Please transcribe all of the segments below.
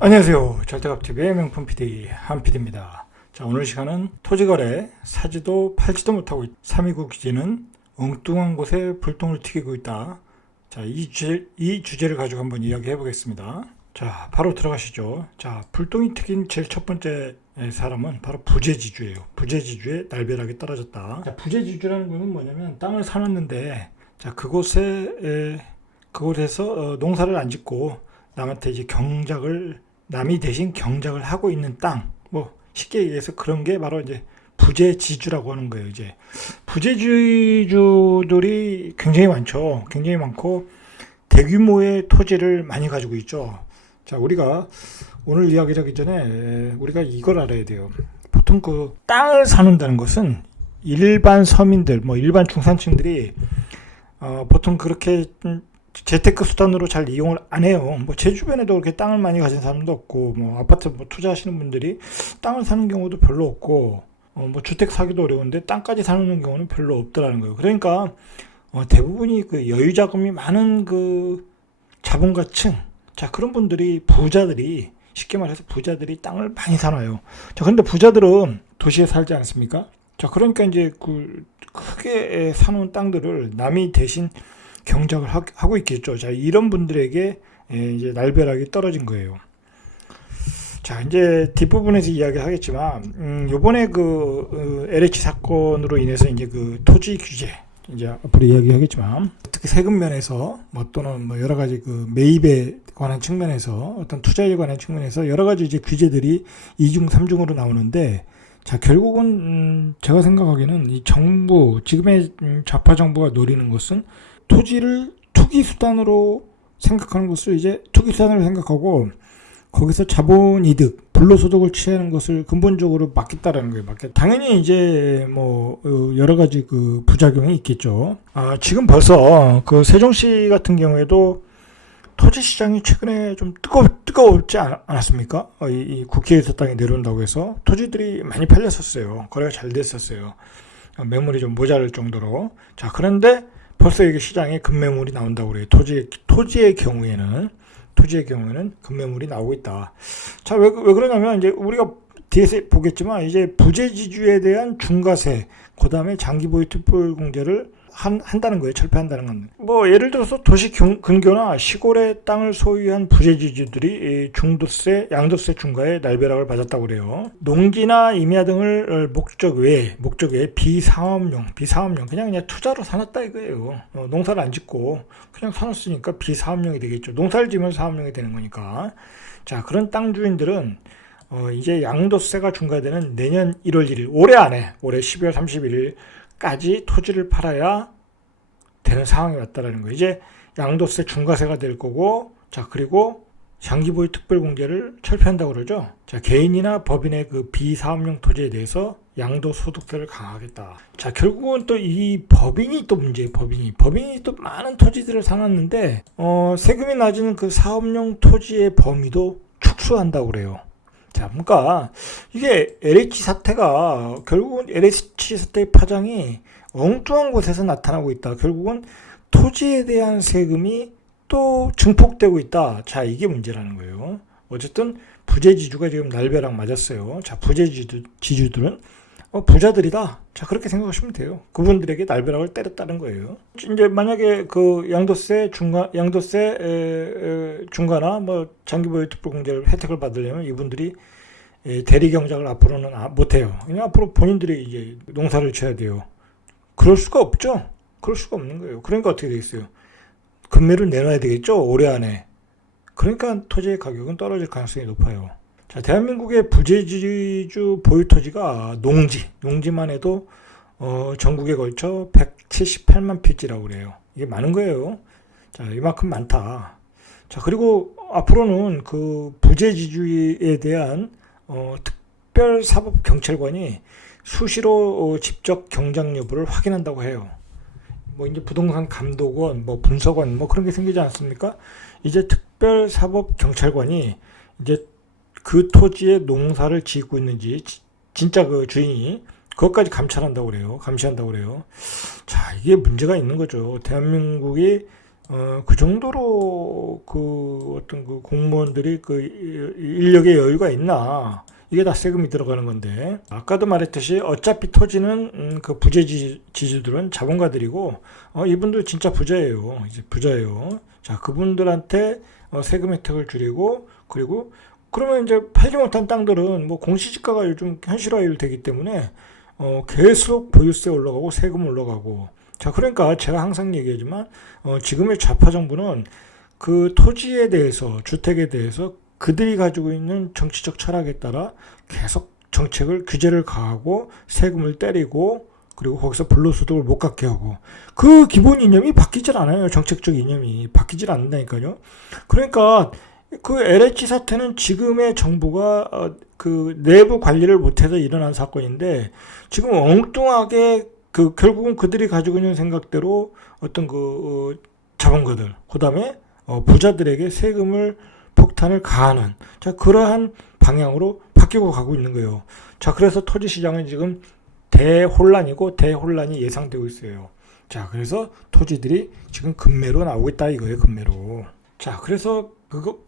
안녕하세요. 절대값TV의 명품 PD 한PD입니다. 자, 오늘 시간은 토지거래 사지도 팔지도 못하고 329 기지는 엉뚱한 곳에 불똥을 튀기고 있다. 자, 이 주제를 가지고 한번 이야기해 보겠습니다. 자, 바로 들어가시죠. 자, 불똥이 튀긴 제일 첫 번째 사람은 바로 부재지주예요. 부재지주에 날벼락이 떨어졌다. 자, 부재지주라는 것은 뭐냐면 땅을 사놨는데 자, 그곳에서 농사를 안 짓고 남한테 이제 남이 대신 경작을 하고 있는 땅, 뭐 쉽게 얘기해서 그런 게 바로 이제 부재지주라고 하는 거예요. 이제 부재지주들이 굉장히 많죠. 굉장히 많고 대규모의 토지를 많이 가지고 있죠. 자, 우리가 오늘 이야기하기 전에 우리가 이걸 알아야 돼요. 보통 그 땅을 사는다는 것은 일반 서민들, 뭐 일반 중산층들이 보통 그렇게 재테크 수단으로 잘 이용을 안 해요. 뭐 제 주변에도 그렇게 땅을 많이 가진 사람도 없고, 뭐 아파트 뭐 투자하시는 분들이 땅을 사는 경우도 별로 없고, 뭐 주택 사기도 어려운데 땅까지 사는 경우는 별로 없더라는 거예요. 그러니까 대부분이 그 여유 자금이 많은 그 자본가층, 자 그런 분들이 부자들이 쉽게 말해서 부자들이 땅을 많이 사놔요. 자 그런데 부자들은 도시에 살지 않습니까? 자 그러니까 이제 그 크게 사놓은 땅들을 남이 대신 경작을 하고 있겠죠. 자, 이런 분들에게 이제 날벼락이 떨어진 거예요. 자, 이제 뒷부분에서 이야기를 하겠지만, 요번에 LH 사건으로 인해서 이제 그 토지 규제, 이제 앞으로 이야기하겠지만, 특히 세금 면에서, 뭐 또는 뭐 여러 가지 그 매입에 관한 측면에서, 어떤 투자에 관한 측면에서 여러 가지 이제 규제들이 2중, 3중으로 나오는데, 자, 결국은, 제가 생각하기에는 이 정부, 지금의 좌파 정부가 노리는 것은 토지를 투기수단으로 생각하는 것을 이제 투기수단으로 생각하고 거기서 자본이득, 불로소득을 취하는 것을 근본적으로 막겠다라는 거예요. 당연히 이제 뭐 여러 가지 그 부작용이 있겠죠. 지금 벌써 그 세종시 같은 경우에도 토지 시장이 최근에 좀 뜨겁지 않았습니까? 이 국회에서 땅이 내려온다고 해서 토지들이 많이 팔렸었어요. 거래가 잘 됐었어요. 매물이 좀 모자랄 정도로. 자, 그런데 벌써 이게 시장에 급매물이 나온다고 그래요. 토지의 경우에는 급매물이 나오고 있다. 자, 왜 그러냐면 이제 우리가 뒤에서 보겠지만 이제 부재지주에 대한 중과세, 그 다음에 장기 보유 특별 공제를 한다는 거예요. 철폐한다는 건. 뭐 예를 들어서 도시 근교나 시골의 땅을 소유한 부재지주들이 중도세, 양도세 중과에 날벼락을 맞았다고 그래요. 농지나 임야 등을 목적 외에 비사업용 그냥 투자로 사놨다 이거예요. 농사를 안 짓고 그냥 사놨으니까 비사업용이 되겠죠. 농사를 지면 사업용이 되는 거니까. 자, 그런 땅 주인들은 이제 양도세가 중과되는 내년 1월 1일 올해 12월 31일까지 토지를 팔아야 되는 상황이 왔다라는 거예요. 이제 양도세 중과세가 될 거고, 자 그리고 장기보유 특별공제를 철폐한다고 그러죠. 자 개인이나 법인의 그 비사업용 토지에 대해서 양도소득세를 강화하겠다. 자 결국은 또 이 법인이 또 문제예요. 법인이 또 많은 토지들을 사놨는데 세금이 낮은 그 사업용 토지의 범위도 축소한다고 그래요. 자, 그러니까 이게 LH 사태가 결국은 LH 사태의 파장이 엉뚱한 곳에서 나타나고 있다. 결국은 토지에 대한 세금이 또 증폭되고 있다. 자, 이게 문제라는 거예요. 어쨌든 부재지주가 지금 날벼락 맞았어요. 자, 부재지주들은 부자들이다. 자, 그렇게 생각하시면 돼요. 그분들에게 날벼락을 때렸다는 거예요. 이제 만약에 그 양도세 중과나 뭐 장기보유 특별공제를 혜택을 받으려면 이분들이 대리 경작을 앞으로는 못 해요. 그냥 앞으로 본인들이 이제 농사를 지어야 돼요. 그럴 수가 없죠. 그럴 수가 없는 거예요. 그러니까 어떻게 되겠어요? 금매를 내놔야 되겠죠. 올해 안에. 그러니까 토지의 가격은 떨어질 가능성이 높아요. 자, 대한민국의 부재지주 보유 토지가 농지만 해도 전국에 걸쳐 178만 필지라고 그래요. 이게 많은 거예요. 자, 이만큼 많다. 자, 그리고 앞으로는 그 부재지주에 대한 특별사법경찰관이 수시로 직접 경작 여부를 확인한다고 해요. 뭐 이제 부동산 감독원, 뭐 분석원, 뭐 그런 게 생기지 않습니까? 이제 특별사법경찰관이 이제 그 토지에 농사를 짓고 있는지 진짜 그 주인이 그것까지 감시한다고 그래요. 자, 이게 문제가 있는 거죠. 대한민국이 그 정도로 그 어떤 그 공무원들이 그 인력의 여유가 있나? 이게 다 세금이 들어가는 건데, 아까도 말했듯이 어차피 토지는 그 부재지주들은 자본가들이고, 이분들 진짜 부자예요. 이제 부자예요. 자, 그분들한테 세금 혜택을 줄이고, 그리고 그러면 이제 팔지 못한 땅들은 뭐 공시지가가 요즘 현실화되기 때문에 계속 보유세 올라가고 세금 올라가고. 자, 그러니까 제가 항상 얘기하지만 지금의 좌파 정부는 그 토지에 대해서, 주택에 대해서 그들이 가지고 있는 정치적 철학에 따라 계속 정책을, 규제를 가하고 세금을 때리고, 그리고 거기서 불로소득을 못 갖게 하고, 그 기본 이념이 바뀌질 않아요. 정책적 이념이 바뀌질 않는다니까요. 그러니까 그 LH 사태는 지금의 정부가 그 내부 관리를 못해서 일어난 사건인데, 지금 엉뚱하게 그 결국은 그들이 가지고 있는 생각대로 어떤 그 자본가들, 그다음에 부자들에게 세금을 폭탄을 가하는, 자, 그러한 방향으로 바뀌고 가고 있는 거예요. 자, 그래서 토지 시장은 지금 대혼란이고 대혼란이 예상되고 있어요. 자, 그래서 토지들이 지금 급매로 나오고 있다 이거예요, 급매로. 자, 그래서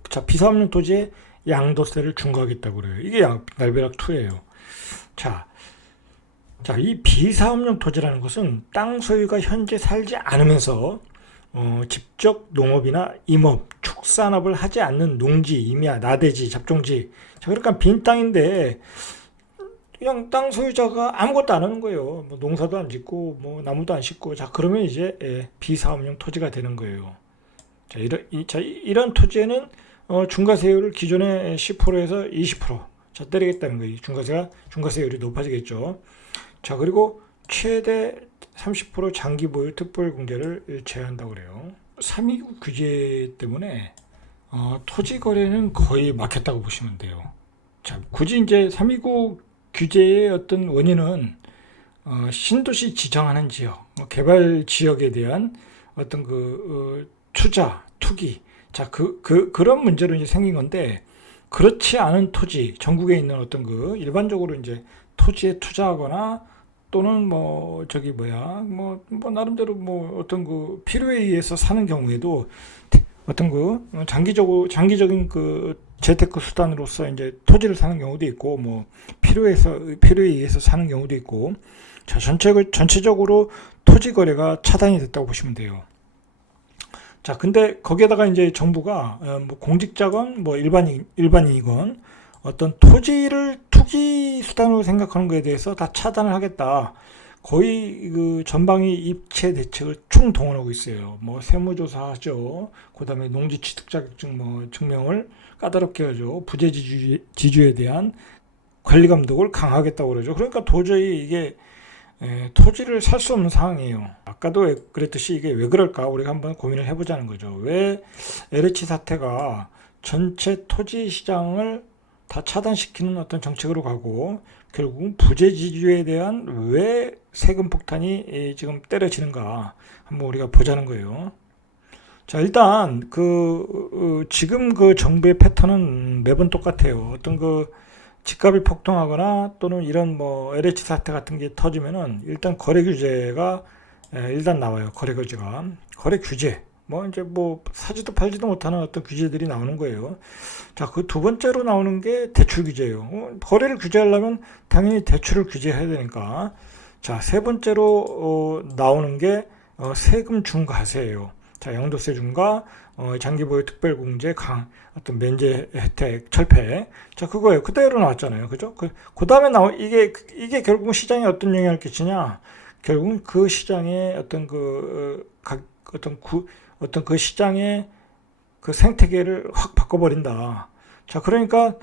자, 비사업용 토지에 양도세를 중과하겠다고 그래요. 이게 날벼락 2예요. 자, 이 비사업용 토지라는 것은 땅 소유가 현재 살지 않으면서 직접 농업이나 임업, 축산업을 하지 않는 농지, 임야, 나대지, 잡종지. 자, 그러니까 빈 땅인데 그냥 땅 소유자가 아무것도 안 하는 거예요. 뭐 농사도 안 짓고 뭐 나무도 안 심고. 자, 그러면 이제 비사업용 토지가 되는 거예요. 자, 이런 토지에는 중과세율을 기존의 10%에서 20% 자, 때리겠다는 거예요. 중과세율이 높아지겠죠. 자, 그리고 최대 30% 장기 보유 특별 공제를 제한한다고 그래요. 329 규제 때문에 토지 거래는 거의 막혔다고 보시면 돼요. 자, 굳이 이제 329 규제의 어떤 원인은 신도시 지정하는 지역, 개발 지역에 대한 어떤 투자, 투기, 자, 그런 문제로 이제 생긴 건데, 그렇지 않은 토지, 전국에 있는 어떤 일반적으로 이제 토지에 투자하거나 또는 나름대로 어떤 필요에 의해서 사는 경우에도 어떤 장기적인 재테크 수단으로서 이제 토지를 사는 경우도 있고, 필요에 의해서 사는 경우도 있고, 자, 전체적으로 토지 거래가 차단이 됐다고 보시면 돼요. 자, 근데 거기에다가 이제 정부가 공직자건 일반인이건 어떤 토지를 투기 수단으로 생각하는 것에 대해서 다 차단을 하겠다. 거의 전방위 입체 대책을 총동원하고 있어요. 세무조사하죠. 그다음에 농지 취득 자격증 증명을 까다롭게 하죠. 부재지주에 대한 관리 감독을 강화하겠다고 그러죠. 그러니까 도저히 이게 토지를 살 수 없는 상황이에요. 아까도 그랬듯이 이게 왜 그럴까 우리가 한번 고민을 해보자는 거죠. 왜 LH 사태가 전체 토지 시장을 다 차단시키는 어떤 정책으로 가고 결국은 부재지주에 대한 왜 세금 폭탄이 지금 때려지는가 한번 우리가 보자는 거예요. 자, 일단 지금 정부의 패턴은 매번 똑같아요. 어떤 집값이 폭등하거나 또는 이런 LH 사태 같은 게 터지면은 일단 거래 규제가 일단 나와요. 거래 규제. 사지도 팔지도 못하는 어떤 규제들이 나오는 거예요. 자, 그 두 번째로 나오는 게 대출 규제예요. 거래를 규제하려면 당연히 대출을 규제해야 되니까. 자, 세 번째로 나오는 게 세금 중과세예요. 자, 양도세 중과, 장기보유 특별공제 어떤 면제 혜택 철폐. 자, 그거예요. 그대로 나왔잖아요. 그죠? 그 다음에 이게 결국은 시장에 어떤 영향을 끼치냐? 결국은 그 시장에 어떤 그 시장의 생태계를 확 바꿔버린다. 자, 그러니까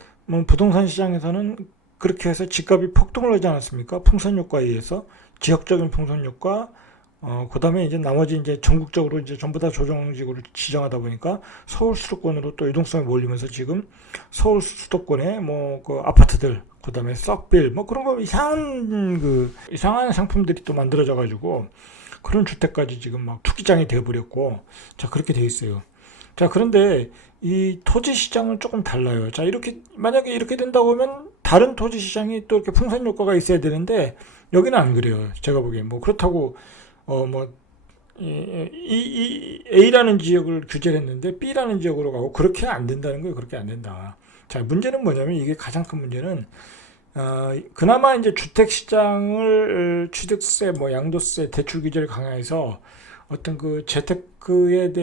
부동산 시장에서는 그렇게 해서 집값이 폭등을 하지 않았습니까? 풍선 효과에 의해서 지역적인 풍선 효과, 그다음에 이제 나머지 이제 전국적으로 이제 전부 다 조정지구를 지정하다 보니까 서울 수도권으로 또 유동성이 몰리면서 지금 서울 수도권에 아파트들, 그다음에 썩빌 그런 거 이상한 상품들이 또 만들어져 가지고 그런 주택까지 지금 투기장이 되어버렸고, 자, 그렇게 돼 있어요. 자, 그런데 이 토지 시장은 조금 달라요. 자, 만약에 이렇게 된다고 하면 다른 토지 시장이 또 이렇게 풍선 효과가 있어야 되는데 여기는 안 그래요. 제가 보기엔 그렇다고 A라는 지역을 규제를 했는데 B라는 지역으로 가고 그렇게 안 된다는 거예요. 그렇게 안 된다. 자, 문제는 뭐냐면 이게 가장 큰 문제는 그나마 이제 주택 시장을 취득세, 뭐 양도세, 대출 규제를 강화해서 어떤 그 재테크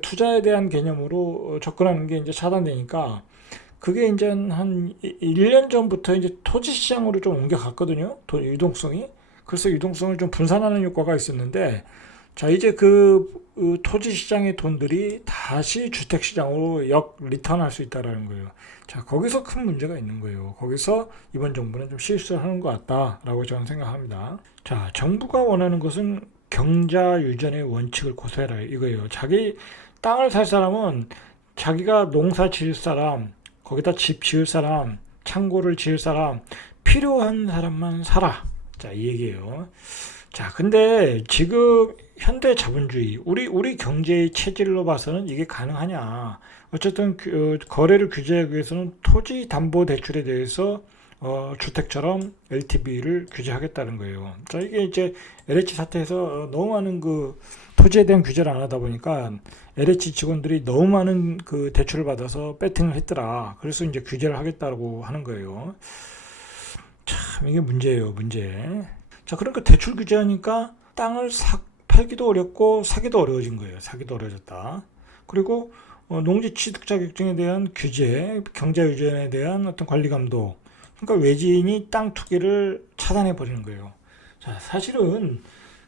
투자에 대한 개념으로 접근하는 게 이제 차단되니까 그게 이제 한 1년 전부터 이제 토지 시장으로 좀 옮겨갔거든요. 유동성이. 그래서 유동성을 좀 분산하는 효과가 있었는데, 자, 이제 그 토지 시장의 돈들이 다시 주택 시장으로 리턴할 수 있다라는 거예요. 자, 거기서 큰 문제가 있는 거예요. 거기서 이번 정부는 좀 실수를 하는 것 같다라고 저는 생각합니다. 자, 정부가 원하는 것은 경자 유전의 원칙을 고수해라 이거예요. 자기 땅을 살 사람은 자기가 농사 지을 사람, 거기다 집 지을 사람, 창고를 지을 사람, 필요한 사람만 사라. 자, 이 얘기예요. 자, 근데 지금 현대 자본주의, 우리 경제의 체질로 봐서는 이게 가능하냐? 어쨌든 거래를 규제하기 위해서는 토지 담보 대출에 대해서 주택처럼 LTV를 규제하겠다는 거예요. 자, 이게 이제 LH 사태에서 너무 많은 그 토지에 대한 규제를 안 하다 보니까 LH 직원들이 너무 많은 그 대출을 받아서 배팅을 했더라. 그래서 이제 규제를 하겠다고 하는 거예요. 참, 이게 문제예요, 문제. 자, 그러니까 대출 규제하니까 땅을 팔기도 어렵고 사기도 어려워진 거예요. 사기도 어려워졌다. 그리고 농지 취득 자격증에 대한 규제, 경자 유전에 대한 어떤 관리 감독. 그러니까 외지인이 땅 투기를 차단해 버리는 거예요. 자, 사실은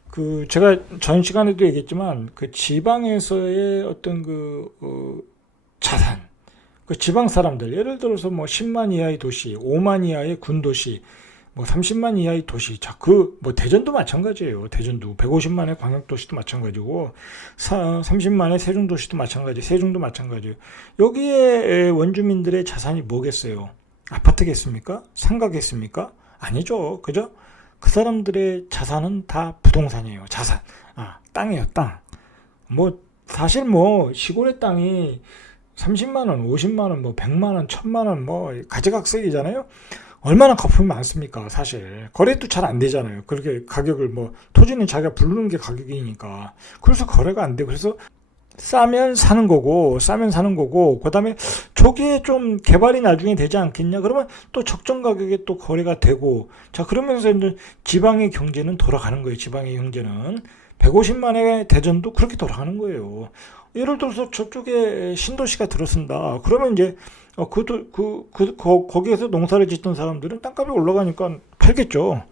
그 제가 전 시간에도 얘기했지만 그 지방에서의 어떤 자산, 그 지방 사람들, 예를 들어서 뭐 10만 이하의 도시, 5만 이하의 군도시, 뭐 30만 이하의 도시, 자, 뭐 대전도 마찬가지예요. 대전도 150만의 광역도시도 마찬가지고 30만의 세종도시도 마찬가지, 세종도 마찬가지예요. 여기에 원주민들의 자산이 뭐겠어요? 아파트겠습니까? 상가겠습니까? 아니죠. 그죠? 그 사람들의 자산은 다 부동산이에요. 자산. 땅이에요, 땅. 뭐 사실 뭐 시골의 땅이 30만 원, 50만 원, 뭐 100만 원, 1000만 원 뭐 가지각색이잖아요. 얼마나 거품이 많습니까? 사실 거래도 잘 안 되잖아요. 그렇게 가격을 뭐 토지는 자기가 부르는 게 가격이니까. 그래서 거래가 안 돼. 그래서 싸면 사는 거고 그다음에 저기에 좀 개발이 나중에 되지 않겠냐? 그러면 또 적정 가격에 또 거래가 되고, 자, 그러면서 이제 지방의 경제는 돌아가는 거예요. 지방의 경제는 150만의 대전도 그렇게 돌아가는 거예요. 예를 들어서 저쪽에 신도시가 들어선다. 그러면 이제 거기에서 농사를 짓던 사람들은 땅값이 올라가니까 팔겠죠.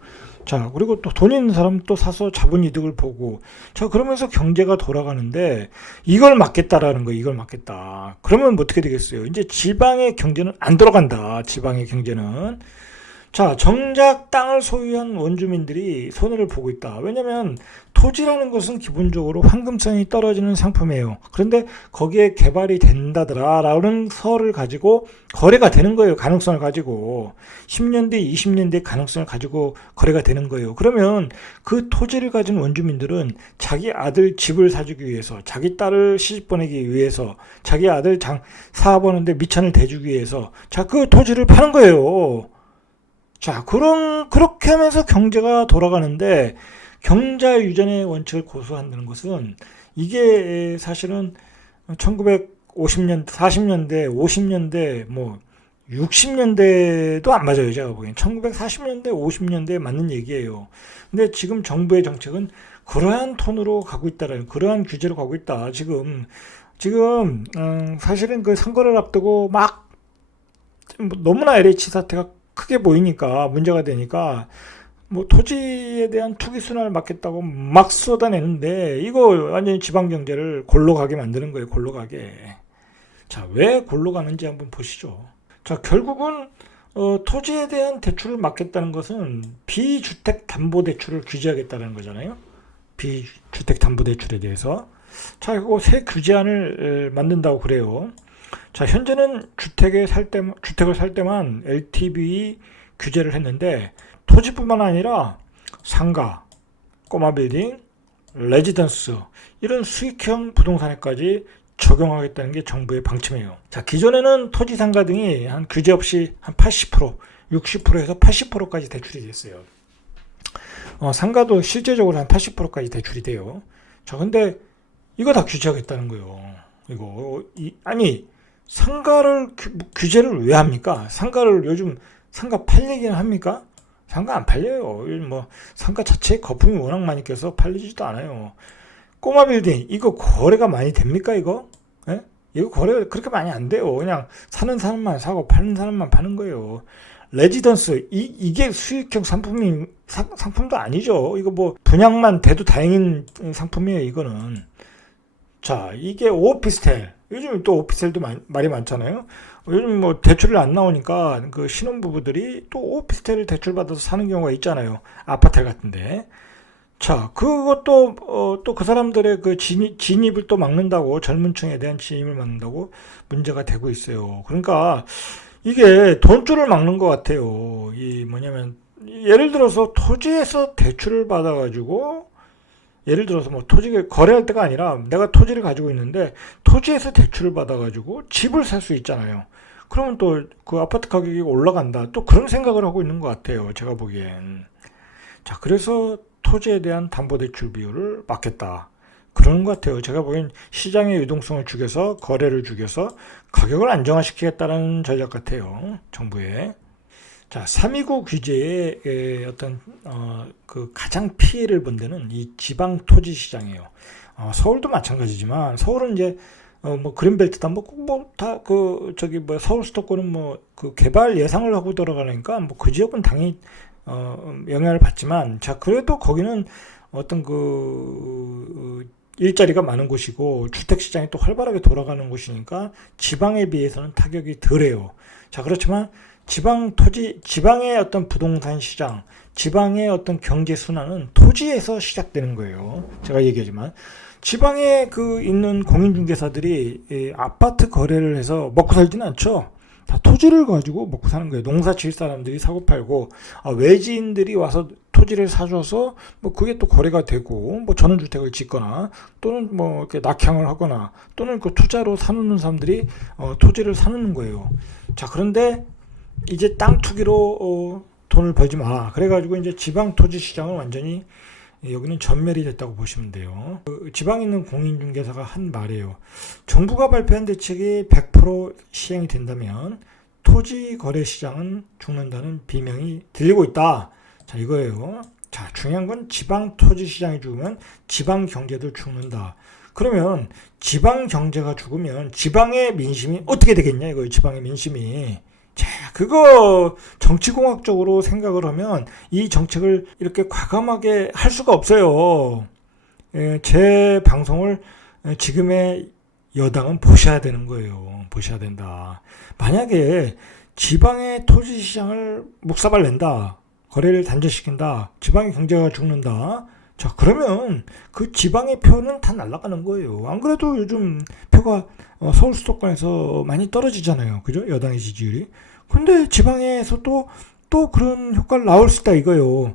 자, 그리고 또 돈 있는 사람은 또 사서 자본 이득을 보고, 자, 그러면서 경제가 돌아가는데 이걸 막겠다라는 거예요. 이걸 막겠다. 그러면 뭐 어떻게 되겠어요? 이제 지방의 경제는 안 돌아간다. 지방의 경제는. 자, 정작 땅을 소유한 원주민들이 손해를 보고 있다. 왜냐면 토지라는 것은 기본적으로 황금성이 떨어지는 상품이에요. 그런데 거기에 개발이 된다더라라는 설을 가지고 거래가 되는 거예요. 가능성을 가지고 10년 뒤, 20년 뒤 가능성을 가지고 거래가 되는 거예요. 그러면 그 토지를 가진 원주민들은 자기 아들 집을 사주기 위해서, 자기 딸을 시집 보내기 위해서, 자기 아들 사업하는데 미천을 대주기 위해서, 자, 그 토지를 파는 거예요. 자, 그렇게 하면서 경제가 돌아가는데, 경자 유전의 원칙을 고수한다는 것은 이게 사실은 1950년대, 40년대, 50년대, 뭐 60년대도 안 맞아요. 제가 보기엔 1940년대, 50년대에 맞는 얘기예요. 근데 지금 정부의 정책은 그러한 톤으로 가고 있다라는, 그러한 규제로 가고 있다. 지금 사실은 그 선거를 앞두고 막 너무나 LH 사태가 크게 보이니까, 문제가 되니까 뭐 토지에 대한 투기 순환을 막겠다고 막 쏟아내는데, 이거 완전히 지방 경제를 골로 가게 만드는 거예요. 골로 가게. 자, 왜 골로 가는지 한번 보시죠. 자, 결국은 토지에 대한 대출을 막겠다는 것은 비주택 담보 대출을 규제하겠다는 거잖아요. 비주택 담보 대출에 대해서. 자, 이거 새 규제안을 만든다고 그래요. 자, 현재는 주택을 살 때만 LTV 규제를 했는데, 토지뿐만 아니라 상가, 꼬마 빌딩, 레지던스, 이런 수익형 부동산에까지 적용하겠다는 게 정부의 방침이에요. 자, 기존에는 토지, 상가 등이 한 규제 없이 한 80%, 60%에서 80%까지 대출이 됐어요. 상가도 실제적으로 한 80%까지 대출이 돼요. 자, 근데 이거 다 규제하겠다는 거예요. 아니, 상가를 규제를 왜 합니까? 상가를 요즘 상가 팔리긴 합니까? 상가 안 팔려요. 요즘 뭐 상가 자체에 거품이 워낙 많이 껴서 팔리지도 않아요. 꼬마 빌딩 이거 거래가 많이 됩니까 이거? 예? 이거 거래 그렇게 많이 안 돼요. 그냥 사는 사람만 사고 파는 사람만 파는 거예요. 레지던스 이게 수익형 상품도 아니죠. 이거 뭐 분양만 돼도 다행인 상품이에요. 이거는. 자, 이게 오피스텔. 요즘 또 오피스텔도 말이 많잖아요. 요즘 뭐 대출을 안 나오니까 그 신혼부부들이 또 오피스텔을 대출받아서 사는 경우가 있잖아요. 아파트 같은데. 자, 그것도 또 그 사람들의 그 진입을 또 막는다고, 젊은 층에 대한 진입을 막는다고 문제가 되고 있어요. 그러니까 이게 돈줄을 막는 것 같아요. 이 뭐냐면 예를 들어서 토지에서 대출을 받아가지고 예를 들어서 뭐 토지를 거래할 때가 아니라 내가 토지를 가지고 있는데 토지에서 대출을 받아가지고 집을 살 수 있잖아요. 그러면 또 그 아파트 가격이 올라간다. 또 그런 생각을 하고 있는 것 같아요. 제가 보기엔. 자, 그래서 토지에 대한 담보대출 비율을 막겠다. 그러는 것 같아요. 제가 보기엔 시장의 유동성을 죽여서 거래를 죽여서 가격을 안정화시키겠다는 전략 같아요. 정부의. 자, 329 규제의 어떤 그 가장 피해를 본 데는 이 지방 토지 시장이에요. 서울도 마찬가지지만 서울은 이제 뭐 그린벨트다 뭐다 그 저기 뭐 서울 수도권은 뭐 그 개발 예상을 하고 들어가니까 뭐 그 지역은 당연히 영향을 받지만 자 그래도 거기는 어떤 그 일자리가 많은 곳이고 주택 시장이 또 활발하게 돌아가는 곳이니까 지방에 비해서는 타격이 덜해요. 자, 그렇지만 지방의 어떤 부동산 시장, 지방의 어떤 경제 순환은 토지에서 시작되는 거예요. 제가 얘기하지만 지방에 그 있는 공인중개사들이 아파트 거래를 해서 먹고 살지는 않죠. 다 토지를 가지고 먹고 사는 거예요. 농사 질 사람들이 사고 팔고 외지인들이 와서 토지를 사줘서 뭐 그게 또 거래가 되고 뭐 전원주택을 짓거나 또는 뭐 이렇게 낙향을 하거나 또는 그 투자로 사놓는 사람들이 토지를 사놓는 거예요. 자, 그런데 이제 땅 투기로 돈을 벌지 마. 그래가지고 이제 지방 토지 시장은 완전히 여기는 전멸이 됐다고 보시면 돼요. 그 지방에 있는 공인중개사가 한 말이에요. 정부가 발표한 대책이 100% 시행이 된다면 토지 거래 시장은 죽는다는 비명이 들리고 있다. 자, 이거예요. 자, 중요한 건 지방 토지 시장이 죽으면 지방 경제도 죽는다. 그러면 지방 경제가 죽으면 지방의 민심이 어떻게 되겠냐 이거예요. 지방의 민심이. 자, 그거 정치공학적으로 생각을 하면 이 정책을 이렇게 과감하게 할 수가 없어요. 제 방송을 지금의 여당은 보셔야 되는 거예요. 보셔야 된다. 만약에 지방의 토지 시장을 묵사발 낸다. 거래를 단절시킨다. 지방의 경제가 죽는다. 자, 그러면 그 지방의 표는 다 날아가는 거예요. 안 그래도 요즘 표가 서울 수도권에서 많이 떨어지잖아요. 그죠? 여당의 지지율이. 근데 지방에서 또 그런 효과를 나올 수 있다 이거예요.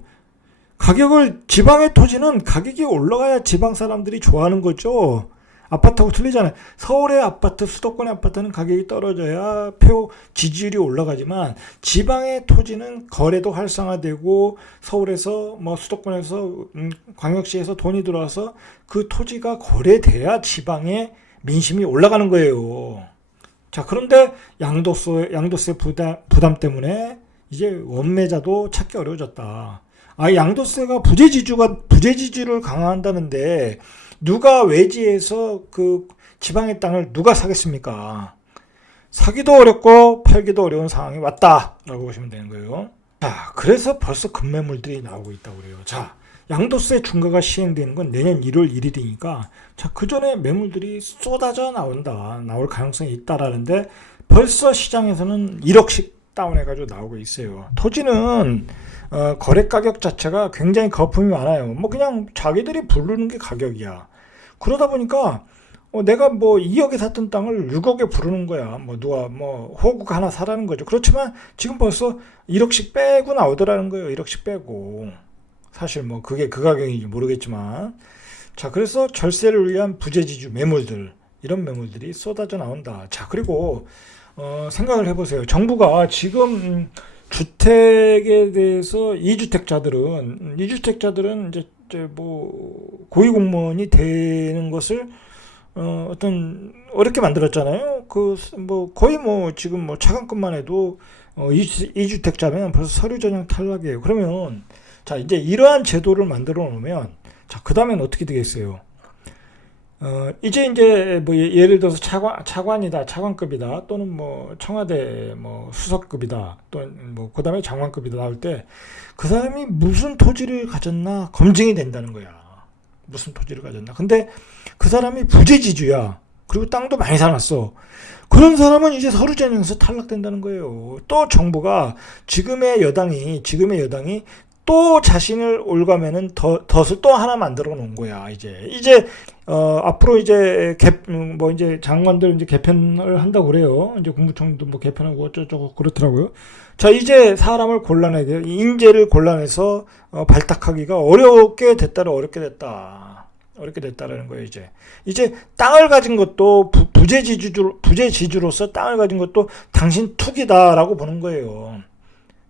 지방의 토지는 가격이 올라가야 지방 사람들이 좋아하는 거죠. 아파트하고 틀리잖아요. 서울의 아파트, 수도권의 아파트는 가격이 떨어져야 표 지지율이 올라가지만 지방의 토지는 거래도 활성화되고 서울에서 뭐 수도권에서 광역시에서 돈이 들어와서 그 토지가 거래돼야 지방의 민심이 올라가는 거예요. 자, 그런데 양도세 부담 때문에 이제 원매자도 찾기 어려워졌다. 양도세가 부재지주를 강화한다는데 누가 외지에서 그 지방의 땅을 누가 사겠습니까? 사기도 어렵고 팔기도 어려운 상황이 왔다라고 보시면 되는 거예요. 자, 그래서 벌써 급매물들이 나오고 있다고 그래요. 자, 양도세 중과가 시행되는 건 내년 1월 1일이니까 자, 그 전에 매물들이 쏟아져 나올 가능성이 있다라는데 벌써 시장에서는 1억씩 다운해가지고 나오고 있어요. 토지는 거래 가격 자체가 굉장히 거품이 많아요. 뭐 그냥 자기들이 부르는 게 가격이야. 그러다 보니까 내가 뭐 2억에 샀던 땅을 6억에 부르는 거야. 뭐 누가 뭐 호국 하나 사라는 거죠. 그렇지만 지금 벌써 1억씩 빼고 나오더라는 거예요. 1억씩 빼고. 사실 뭐 그게 그 가격인지 모르겠지만. 자, 그래서 절세를 위한 부재지주 매물들, 이런 매물들이 쏟아져 나온다. 자, 그리고 생각을 해보세요. 정부가 지금 주택에 대해서 이주택자들은 이제 뭐 고위공무원이 되는 것을 어떤 어렵게 만들었잖아요. 그 뭐 거의 뭐 지금 뭐 차관급만 해도 이주택자면 벌써 서류 전형 탈락이에요. 그러면 자 이제 이러한 제도를 만들어 놓으면 자 그다음엔 어떻게 되겠어요? 이제 뭐 예를 들어서 차관이다, 차관급이다, 또는 뭐 청와대 뭐 수석급이다, 또는 뭐 그다음에 장관급이다 나올 때 그 사람이 무슨 토지를 가졌나 검증이 된다는 거야. 무슨 토지를 가졌나. 근데 그 사람이 부재지주야. 그리고 땅도 많이 사놨어. 그런 사람은 이제 서류전형에서 탈락된다는 거예요. 또 정부가 지금의 여당이 또 자신을 올가면은 덫을 또 하나 만들어 놓은 거야. 이제 앞으로 이제 이제 장관들 이제 개편을 한다고 그래요. 이제 국무총리도 뭐 개편하고 어쩌고 그렇더라고요. 자, 이제 사람을 골라내야 돼요. 인재를 골라내서 발탁하기가 어렵게 됐다라는 거예요. 이제 땅을 가진 것도 부재지주로서 땅을 가진 것도 당신 투기다라고 보는 거예요.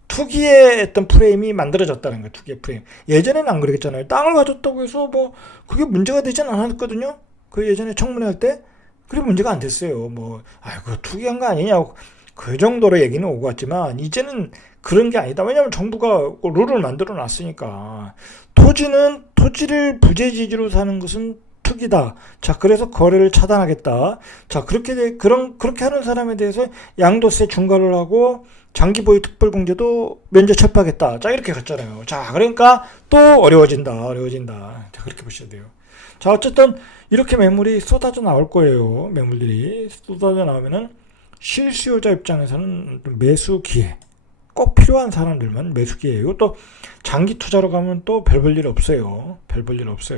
투기의 어떤 프레임이 만들어졌다는 거예요. 투기의 프레임. 예전에는 안 그랬잖아요. 땅을 가졌다고 해서 뭐 그게 문제가 되진 않았거든요. 그 예전에 청문회 할 때 그게 문제가 안 됐어요. 뭐 그거 투기한 거 아니냐고 그 정도로 얘기는 오고 갔지만 이제는 그런 게 아니다. 왜냐하면 정부가 룰을 만들어 놨으니까. 토지를 부재지주로 사는 것은 투기다. 자, 그래서 거래를 차단하겠다. 자, 그렇게 하는 사람에 대해서 양도세 중과를 하고 장기보유 특별공제도 면제 철폐하겠다. 자, 이렇게 갔잖아요. 자, 그러니까 또 어려워진다. 자, 그렇게 보셔야 돼요. 자, 어쨌든 이렇게 매물이 쏟아져 나올 거예요. 매물들이 쏟아져 나오면은 실수요자 입장에서는 매수 기회. 꼭 필요한 사람들만 매수 기회예요. 또 장기 투자로 가면 또 별 볼 일 없어요.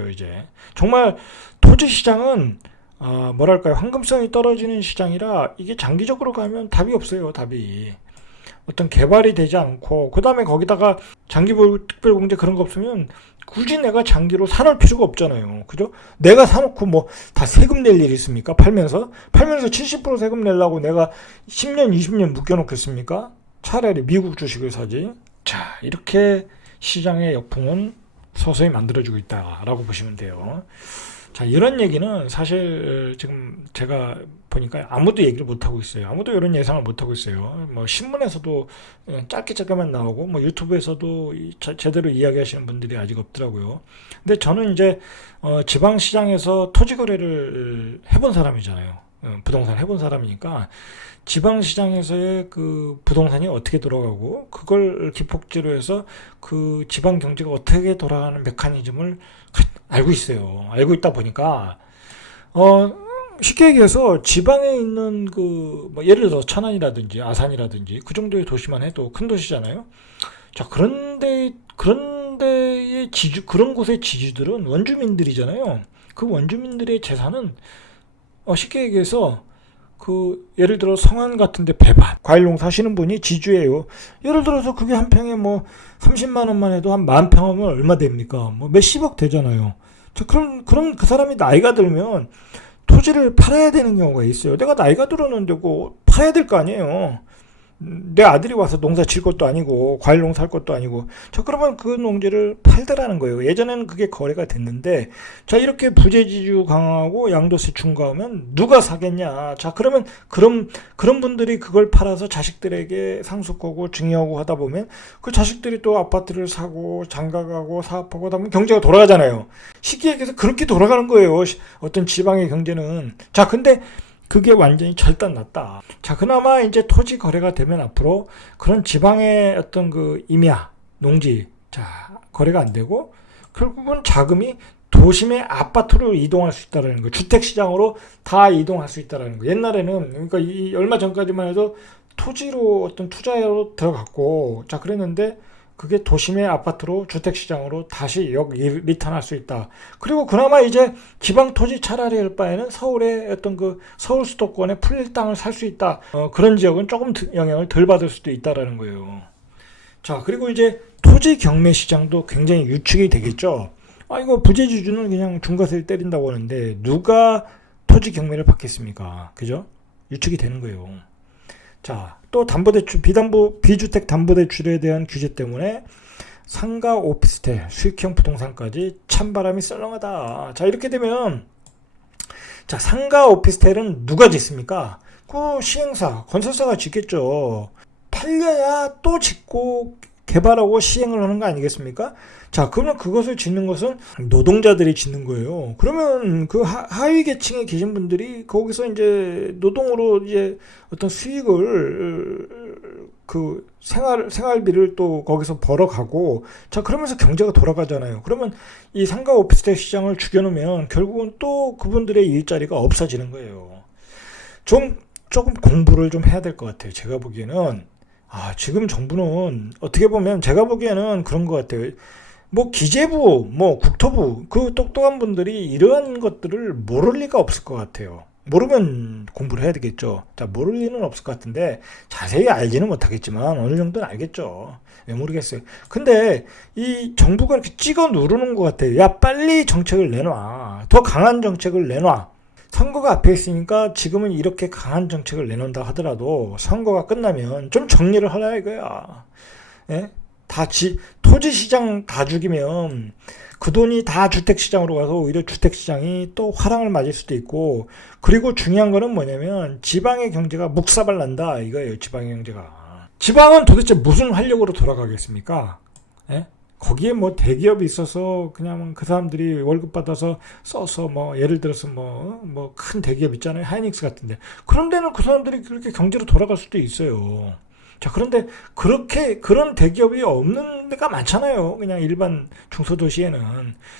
이제. 정말 토지 시장은 뭐랄까요? 황금성이 떨어지는 시장이라 이게 장기적으로 가면 답이 없어요. 답이. 어떤 개발이 되지 않고 그다음에 거기다가 장기보유 특별공제 그런 거 없으면 굳이 내가 장기로 사놓을 필요가 없잖아요. 그죠? 내가 사놓고 뭐 다 세금 낼 일이 있습니까? 팔면서 70% 세금 내려고 내가 10년, 20년 묶여놓겠습니까? 차라리 미국 주식을 사지. 자, 이렇게 시장의 역풍은 서서히 만들어지고 있다라고 보시면 돼요. 자, 이런 얘기는 사실 지금 제가 보니까 아무도 얘기를 못하고 있어요. 아무도 이런 예상을 못하고 있어요. 뭐 신문에서도 짧게만 나오고 뭐 유튜브에서도 제대로 이야기하시는 분들이 아직 없더라고요. 근데 저는 이제 지방시장에서 토지 거래를 해본 사람이잖아요. 부동산 해본 사람이니까 지방시장에서의 그 부동산이 어떻게 돌아가고 그걸 기폭제로 해서 그 지방 경제가 어떻게 돌아가는 메커니즘을 알고 있어요. 알고 있다 보니까 쉽게 얘기해서 지방에 있는 뭐 예를 들어 천안이라든지 아산이라든지 그 정도의 도시만 해도 큰 도시잖아요. 자, 그런 곳의 지주들은 원주민들이잖아요. 그 원주민들의 재산은 쉽게 얘기해서 예를 들어 성안 같은데 배밭 과일 농사 하시는 분이 지주예요. 예를 들어서 그게 한 평에 뭐 30만 원만 해도 한 10,000평 하면 얼마 됩니까? 뭐 몇십억 되잖아요. 자, 그럼 그 사람이 나이가 들면 토지를 팔아야 되는 경우가 있어요. 내가 나이가 들었는데 팔아야 될 거 아니에요. 내 아들이 와서 농사 질 것도 아니고 과일 농사 할 것도 아니고 자 그러면 그 농지를 팔더라는 거예요. 예전에는 그게 거래가 됐는데 자 이렇게 부재지주 강화하고 양도세 중과하면 누가 사겠냐. 자 그러면 그런 분들이 그걸 팔아서 자식들에게 상속하고 증여하고 하다 보면 그 자식들이 또 아파트를 사고 장가가고 사업하고 하다 보면 경제가 돌아가잖아요. 쉽게 얘기해서 그렇게 돌아가는 거예요. 어떤 지방의 경제는. 자 근데 그게 완전히 절단났다. 자, 그나마 이제 토지 거래가 되면 앞으로 그런 지방의 어떤 그 임야, 농지, 자, 거래가 안 되고 결국은 자금이 도심의 아파트로 이동할 수 있다는 거, 주택시장으로 다 이동할 수 있다는 거. 옛날에는 그러니까 얼마 전까지만 해도 토지로 어떤 투자로 들어갔고, 자, 그랬는데 그게 도심의 아파트로 주택시장으로 다시 리턴할 수 있다. 그리고 그나마 이제 지방 토지 차라리 할 바에는 서울의 어떤 그 서울 수도권에 풀릴 땅을 살 수 있다. 그런 지역은 조금 영향을 덜 받을 수도 있다라는 거예요. 자, 그리고 이제 토지 경매 시장도 굉장히 유축이 되겠죠. 이거 부재지주는 그냥 중과세를 때린다고 하는데 누가 토지 경매를 받겠습니까? 그죠? 유축이 되는 거예요. 자, 또 담보대출, 비주택 담보대출에 대한 규제 때문에 상가 오피스텔, 수익형 부동산까지 찬바람이 썰렁하다. 자, 이렇게 되면, 자, 상가 오피스텔은 누가 짓습니까? 그 시행사, 건설사가 짓겠죠. 팔려야 또 짓고 개발하고 시행을 하는 거 아니겠습니까? 자, 그러면 그것을 짓는 것은 노동자들이 짓는 거예요. 그러면 그 하위 계층에 계신 분들이 거기서 이제 노동으로 이제 어떤 수익을 그 생활비를 또 거기서 벌어가고, 자, 그러면서 경제가 돌아가잖아요. 그러면 이 상가 오피스텔 시장을 죽여놓으면 결국은 또 그분들의 일자리가 없어지는 거예요. 조금 공부를 좀 해야 될 것 같아요. 제가 보기에는. 지금 정부는 어떻게 보면 제가 보기에는 그런 것 같아요. 뭐 기재부, 뭐 국토부, 그 똑똑한 분들이 이러한 것들을 모를 리가 없을 것 같아요. 모르면 공부를 해야 되겠죠. 자, 모를 리는 없을 것 같은데 자세히 알지는 못하겠지만 어느 정도는 알겠죠. 왜 모르겠어요. 근데 이 정부가 이렇게 찍어 누르는 것 같아요. 야, 빨리 정책을 내놔. 더 강한 정책을 내놔. 선거가 앞에 있으니까 지금은 이렇게 강한 정책을 내놓는다 하더라도 선거가 끝나면 좀 정리를 하라 이거야. 예? 토지 시장 다 죽이면 그 돈이 다 주택 시장으로 가서 오히려 주택 시장이 또 화랑을 맞을 수도 있고, 그리고 중요한 거는 뭐냐면 지방의 경제가 묵사발 난다 이거예요. 지방의 경제가. 지방은 도대체 무슨 활력으로 돌아가겠습니까? 예? 거기에 뭐 대기업이 있어서 그냥 그 사람들이 월급 받아서 써서 뭐 예를 들어서 뭐 큰 대기업 있잖아요. 하이닉스 같은데. 그런 데는 그 사람들이 그렇게 경제로 돌아갈 수도 있어요. 자, 그런데 그런 대기업이 없는 데가 많잖아요. 그냥 일반 중소도시에는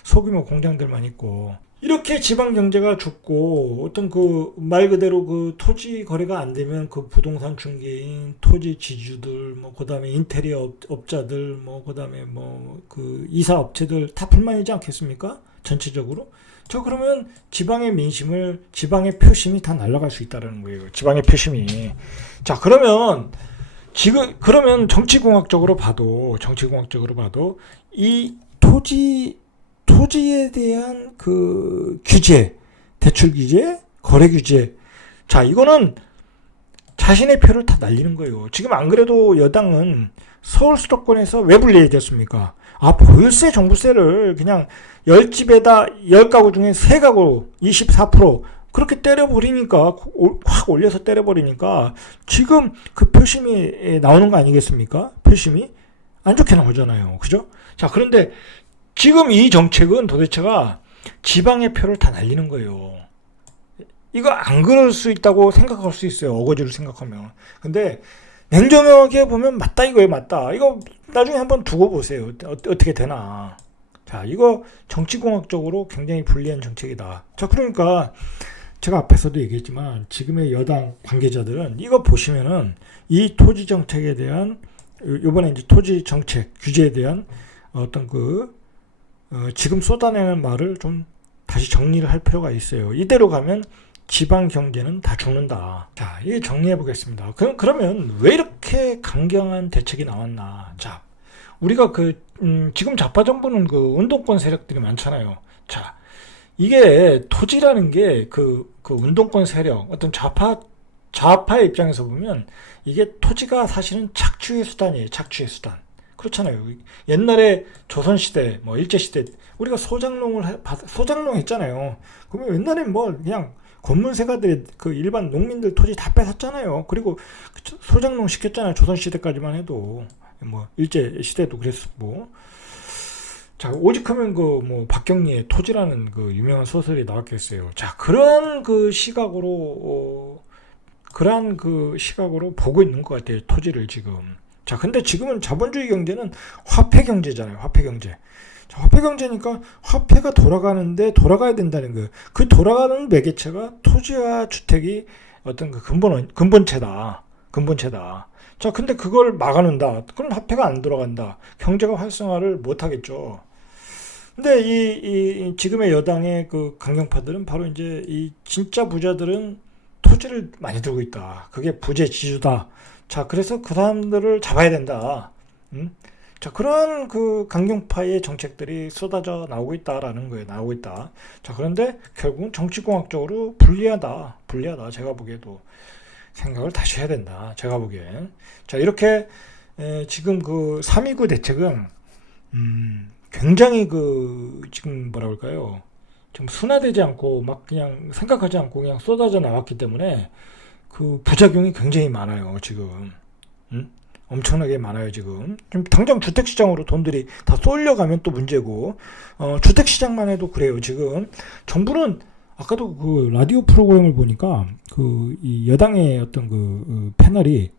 소규모 공장들만 있고. 이렇게 지방 경제가 죽고 어떤 그 말 그대로 그 토지 거래가 안 되면 그 부동산 중개인, 토지 지주들, 뭐 그다음에 인테리어 업자들, 뭐 그다음에 뭐 그 이사 업체들 다 불만이지 않겠습니까? 전체적으로. 저 그러면 지방의 민심을, 지방의 표심이 다 날아갈 수 있다는 거예요. 지방의 표심이. 자, 그러면 정치공학적으로 봐도 이 토지에 대한 그 규제, 대출 규제, 거래 규제. 자, 이거는 자신의 표를 다 날리는 거예요. 지금 안 그래도 여당은 서울 수도권에서 왜 분리됐습니까? 보유세, 종부세를 그냥 10집에다 10가구 중에 3가구 24% 그렇게 때려버리니까, 확 올려서 때려버리니까 지금 그 표심이 나오는 거 아니겠습니까? 표심이 안 좋게 나오잖아요. 그죠? 자, 그런데 지금 이 정책은 도대체가 지방의 표를 다 날리는 거예요. 이거 안 그럴 수 있다고 생각할 수 있어요. 어거지로 생각하면. 근데 냉정하게 보면 맞다 이거예요. 맞다. 이거 나중에 한번 두고 보세요. 어떻게 되나. 자, 이거 정치공학적으로 굉장히 불리한 정책이다. 자, 그러니까 제가 앞에서도 얘기했지만 지금의 여당 관계자들은 이거 보시면은 이 토지 정책에 대한, 이번에 이제 토지 정책 규제에 대한 어떤 지금 쏟아내는 말을 좀 다시 정리를 할 필요가 있어요. 이대로 가면 지방 경제는 다 죽는다. 자, 이게 정리해 보겠습니다. 그러면 왜 이렇게 강경한 대책이 나왔나? 자, 우리가 지금 좌파 정부는 운동권 세력들이 많잖아요. 자, 이게 토지라는 게 그 운동권 세력, 어떤 좌파의 입장에서 보면 이게 토지가 사실은 착취의 수단이에요. 착취의 수단. 그렇잖아요. 옛날에 조선시대, 뭐 일제시대, 우리가 소장농 했잖아요. 그러면 옛날에 그냥 권문세가들이 일반 농민들 토지 다 뺏었잖아요. 그리고 소장농 시켰잖아요. 조선시대까지만 해도. 뭐 일제시대도 그랬었고. 자, 오직하면 박경리의 토지라는 유명한 소설이 나왔겠어요. 자, 그런 시각으로 보고 있는 것 같아요. 토지를 지금. 자, 근데 지금은 자본주의 경제는 화폐 경제잖아요. 화폐 경제. 자, 화폐 경제니까 화폐가 돌아가야 된다는 거예요. 그 돌아가는 매개체가 토지와 주택이 어떤 근본체다. 자, 근데 그걸 막아놓는다. 그럼 화폐가 안 돌아간다. 경제가 활성화를 못 하겠죠. 근데 이 지금의 여당의 강경파들은 바로 이제 이 진짜 부자들은 토지를 많이 들고 있다. 그게 부재지주다. 자, 그래서 그 사람들을 잡아야 된다. 자, 그런 강경파의 정책들이 쏟아져 나오고 있다라는 거예요. 나오고 있다. 자, 그런데 결국은 정치공학적으로 불리하다. 제가 보기에도. 생각을 다시 해야 된다. 제가 보기엔. 자, 이렇게 지금 그 3.29 대책은 굉장히 지금 뭐라 그럴까요? 좀 순화되지 않고 막 그냥 생각하지 않고 그냥 쏟아져 나왔기 때문에 그 부작용이 굉장히 많아요, 지금. 엄청나게 많아요, 지금. 좀 당장 주택시장으로 돈들이 다 쏠려가면 또 문제고, 주택시장만 해도 그래요, 지금. 정부는 아까도 그 라디오 프로그램을 보니까 이 여당의 어떤 패널이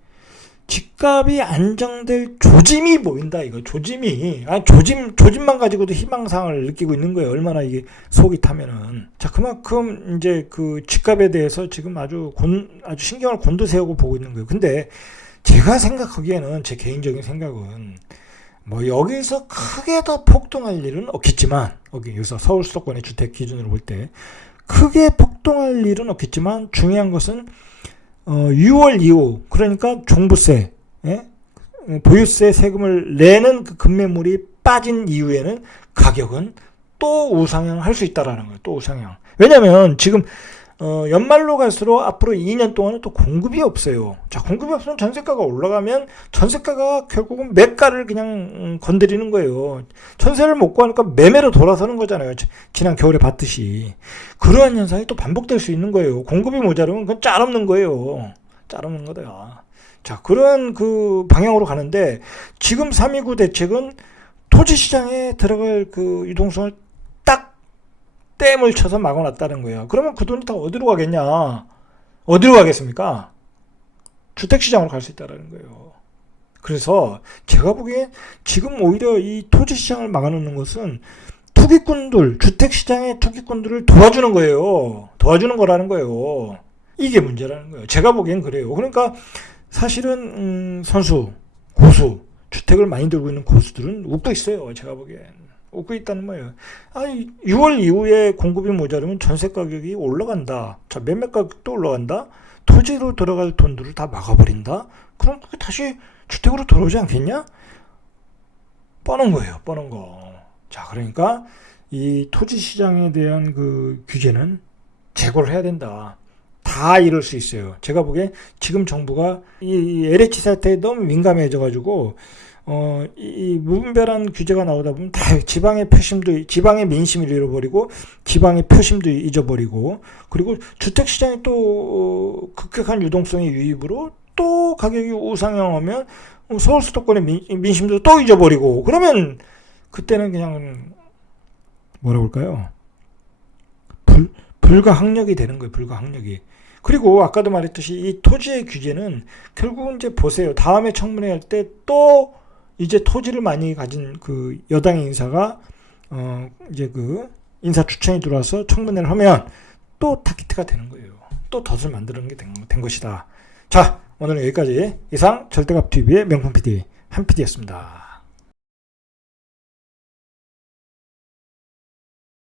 집값이 안정될 조짐이 보인다, 이거. 조짐이. 조짐만 가지고도 희망상을 느끼고 있는 거예요. 얼마나 이게 속이 타면은. 자, 그만큼 이제 그 집값에 대해서 지금 아주 신경을 곤두세우고 보고 있는 거예요. 근데 제가 생각하기에는, 제 개인적인 생각은, 뭐 여기서 크게 더 폭등할 일은 없겠지만, 여기서 서울 수도권의 주택 기준으로 볼 때 크게 폭등할 일은 없겠지만, 중요한 것은 6월 이후, 그러니까 종부세, 보유세 세금을 내는 그 급매물이 빠진 이후에는 가격은 또 우상향 할 수 있다라는 거예요. 또 우상향. 왜냐면 지금 연말로 갈수록 앞으로 2년 동안은 또 공급이 없어요. 자, 공급이 없으면 전세가가 올라가면 전세가가 결국은 매가를 그냥 건드리는 거예요. 전세를 못 구하니까 매매로 돌아서는 거잖아요. 지난 겨울에 봤듯이. 그러한 현상이 또 반복될 수 있는 거예요. 공급이 모자르면 그건 짤 없는 거예요. 짤 없는 거다. 자, 그러한 그 방향으로 가는데 지금 3.29 대책은 토지 시장에 들어갈 그 유동성을 딱 댐을 쳐서 막아놨다는 거예요. 그러면 그 돈이 다 어디로 가겠냐? 어디로 가겠습니까? 주택시장으로 갈 수 있다는 거예요. 그래서 제가 보기엔 지금 오히려 이 토지시장을 막아놓는 것은 투기꾼들, 주택시장의 투기꾼들을 도와주는 거예요. 도와주는 거라는 거예요. 이게 문제라는 거예요. 제가 보기엔 그래요. 그러니까 사실은 선수, 고수, 주택을 많이 들고 있는 고수들은 웃고 있어요. 제가 보기엔. 웃고 있다는 거예요. 6월 이후에 공급이 모자르면 전세 가격이 올라간다. 자, 매매 가격도 올라간다. 토지로 들어갈 돈들을 다 막아버린다. 그럼 그게 다시 주택으로 들어오지 않겠냐? 뻔한 거예요. 뻔한 거. 자, 그러니까 이 토지 시장에 대한 그 규제는 제고를 해야 된다. 다 이럴 수 있어요. 제가 보기엔 지금 정부가 이 LH 사태에 너무 민감해져가지고 이 무분별한 규제가 나오다 보면 다 지방의 민심을 잃어버리고 지방의 표심도 잊어버리고, 그리고 주택시장이 또 급격한 유동성의 유입으로 또 가격이 우상향하면 서울 수도권의 민심도 또 잊어버리고, 그러면 그때는 그냥 뭐라 볼까요? 불가항력이 되는 거예요. 불가항력이. 그리고 아까도 말했듯이 이 토지의 규제는 결국은 이제 보세요. 다음에 청문회 할 때 또 이제 토지를 많이 가진 그 여당의 인사가 이제 그 인사 추천이 들어와서 청문회를 하면 또 타깃가 되는 거예요. 또 덫을 만드는 게 된 것이다. 자, 오늘은 여기까지. 이상 절대값TV의 명품 PD 한 PD였습니다.